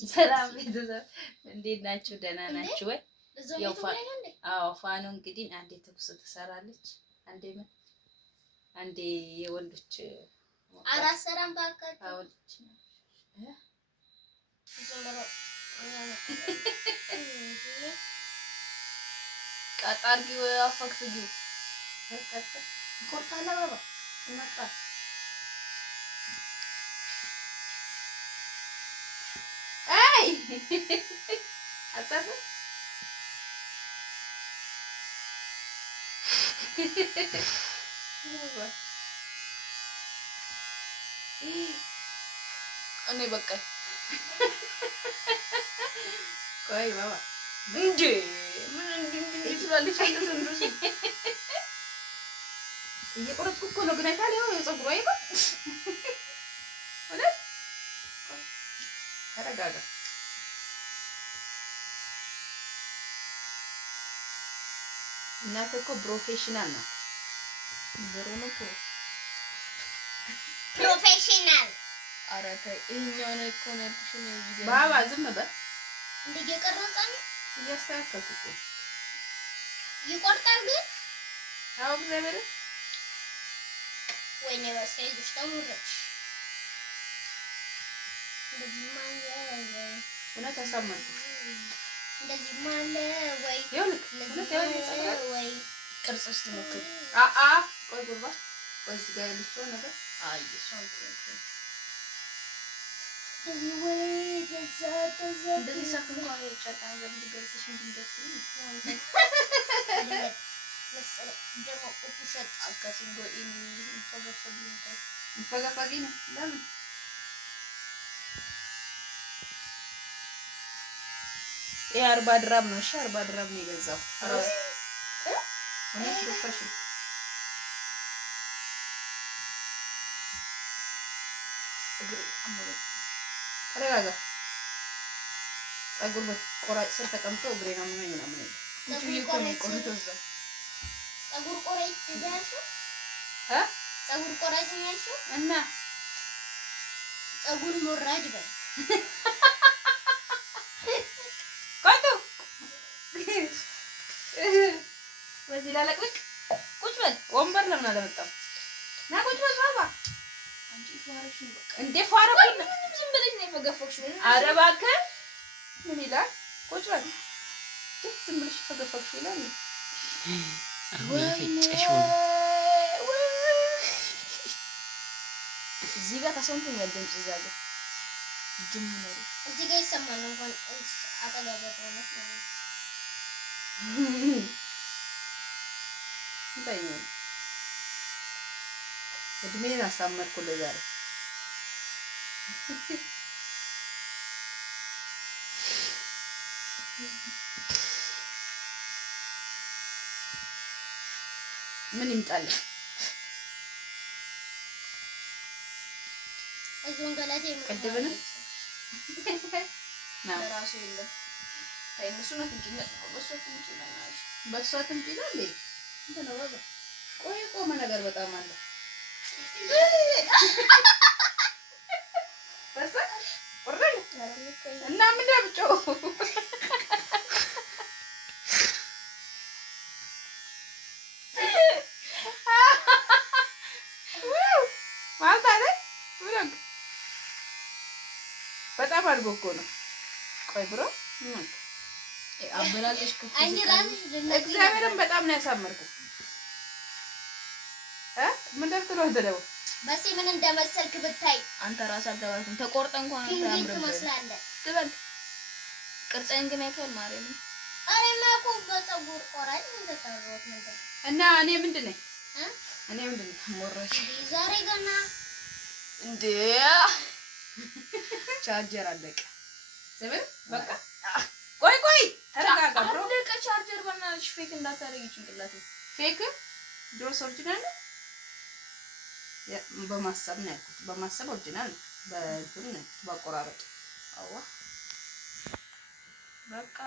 ሰላም ቤተሰብ እንዴት ናችሁ? ደህና ናችሁ ወይ? ያው ፋኖ እንግዲህ አንዴ ትኩስ ትሰራለች፣ አንዴ የወንዶች አራት ሰራም ባካችሁ ቀጣርጊው አፈክፍጊው ቆርጣላ ባባ እናጣ አይ አጣፈ እኔ በቃ ቆይ ባባ እንዴ ምን ይችላልሽ? እንደዚህ እየቆረጥኩ እኮ ነው፣ ግን አይታል ያው የፀጉሩ አይባ ወለ ተረጋጋ። እናት እኮ ፕሮፌሽናል ናት። ብሩን እኮ ፕሮፌሽናል አረተ እኛው ነው እኮ ነው ባባ ዝም በል እንደ እየቀረጸ ነው እያስተካከልኩ እኮ ይቆርጣል ግን አው እግዚአብሔር ወይኔ በሳይዞች ተሙረች እንደዚህ ማለ ወይ እውነት አሳመንኩ እንደዚህ ማለ ወይ ይኸውልህ ለዚህ ወይ ቅርጽ ውስጥ ሞክር ቆይ ጉርባ ቆይ እዚህ ጋር ያለችው ነገር አይ እሷን እንደዚህ ወይ ተዛ እንደዚህ ሳክሉ ጋር ጫታ ነገር ሊገልጽሽ እንድንደስ መሰለ ደግሞ ቁሽት አካሲንጎ ፈገፈጊ ነው ለምን ይሄ 40 ድራም ነው። እሺ 40 ድራም ነው የገዛው። አራስ እኔ ሹፈሽ እግሬ አሞረ ተረጋጋ። ፀጉር በቆራጭ ስር ተቀምጦ እግሬ ነው ምናምን እንጂ ይቆም ቆርጦዛ ፀጉር ቆራጭ ይያልሽው ፀጉር ቆራጭ ይያልሽው እና ፀጉር ሞራጅ በል ቆንጆ በዚህ ላለቅልቅ ቁጭ በል። ወንበር ለምን አለመጣም? ና ቁጭ በል ባባ። አንቺ ፏረሽ እንደ ፏረኩኝ ምንም ዝም ብለሽ ነው የፈገፈግሽው። ኧረ እባክህ ምን ይላል? ቁጭ በል ዝም ብለሽ ፈገፈግሽው ይላል። እዚህ ጋር ተሰምቶኛል ድምጽ እዛ ጋር ጅምሩ እዚህ ጋር ይሰማል። እንኳን አጠገበት ሆነ እንታኝ እድሜን አሳመርኩ ለዛሬ ምን ይምጣል? እዚሁን ገላቴ ቅድብን ነው ራሱ የለም አይነሱ ነው እንጂ በሷ ትምጪናል እንዴ ነው ባባ። ቆይ ቆመ ነገር በጣም አለ በሳ ወረደ እና ምን ደብጨው በጣም አድርጎ እኮ ነው። ቆይ ብሮ አበላልሽ ኩፍ እግዚአብሔርን በጣም ነው ያሳመርኩ። ምን ደርትሎ እንደው በሲ ምን እንደመሰልክ ብታይ አንተ ራስ አልተባልኩም። ተቆርጠ እንኳን ታምር ትመስላለህ። ትበል ቅርጽን ግን አይተል ማርያም አሬማ እኮ በፀጉር ቆራጭ ምን ተሰራሁት ነገር እና እኔ ምንድን ነኝ? እኔ ምንድን ነኝ? ሞራች ዛሬ ገና እንዴ ቻርጀር አለቀ። ዘመን በቃ ቆይ ተረጋጋ ብሮ። አለቀ ቻርጀር በእናትሽ ፌክ እንዳታረጊ ጭንቅላቴ ፌክ ድሮስ ኦሪጂናል ነው። በማሰብ ነው ያልኩት። በማሰብ ኦሪጂናል ነው። በእንትን ነው ባቆራረጥ አዋ በቃ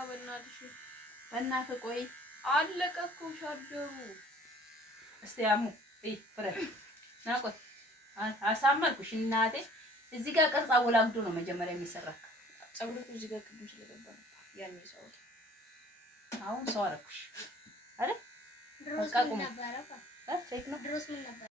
በእናትህ ቆይ አለቀ እኮ ቻርጀሩ። እስቲ አሙ ፍሬ ና ቆይ አሳመርኩሽ እናቴ። እዚህ ጋር ቅርጽ አወላግዶ ነው መጀመሪያ የሚሰራ ፀጉሬ እዚህ ጋር ቅድም ስለገባ ነበር ያኔ ሰው አሁን ሰው አደረኩሽ አይደል? ድሮስ ምን ነበር? ፌክ ነው። ድሮስ ምን ነበር?